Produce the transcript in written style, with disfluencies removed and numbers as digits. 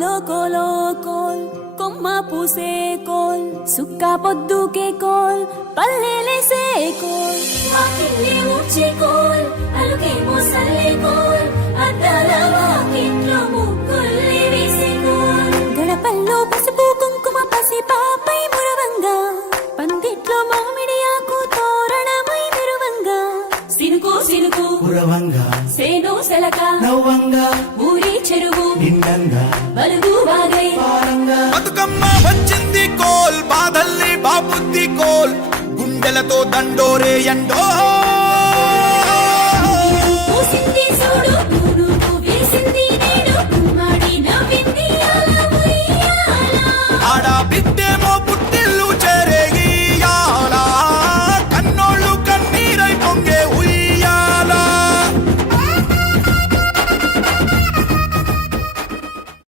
కోలో కోలో coal కొమ్మ పూసే coal సుక్క పొద్దుకే coal పల్లెలేసే coal వాకిల్లే ఊడ్చే coal అలుకే మోసల్లే coal అద్దాల వాకిట్లో ముగ్గుల్లే వేసే కోల్ గడపల్లో పసుపు కుంకుమ పసి పాపై మురవంగా పందిట్లో మామిడి ఆకు తోరణమై మెరువంగా సినుకు సినుకు పురవంగా సేను సెలక నవ్వంగా ఊరి చెరువు నిండంగా బలుగు వాగై బతుకమ్మ వచ్చింది కోల్ బాధల్ని బాబుద్ది కోల్ గుండెలతో దండోరే ఎండో పూసింది చూడు